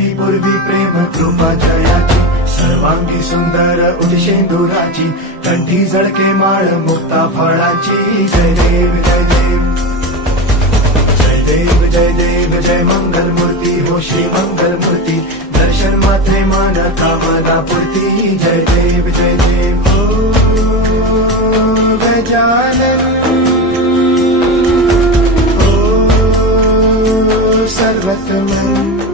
साध्वी पूर्वी प्रेम कृपा जयाची, सर्वांगी सुंदर उदिशेंदुराची, कंठी जळके माळ मुक्ता फळाची। जय देव जय देव जय देव जय देव जय मंगल मूर्ती हो श्री मंगल मूर्ती, दर्शन मात्रे मान कामना पूर्ती। जय देव जय देव ओ गजानन ओ सर्वतमन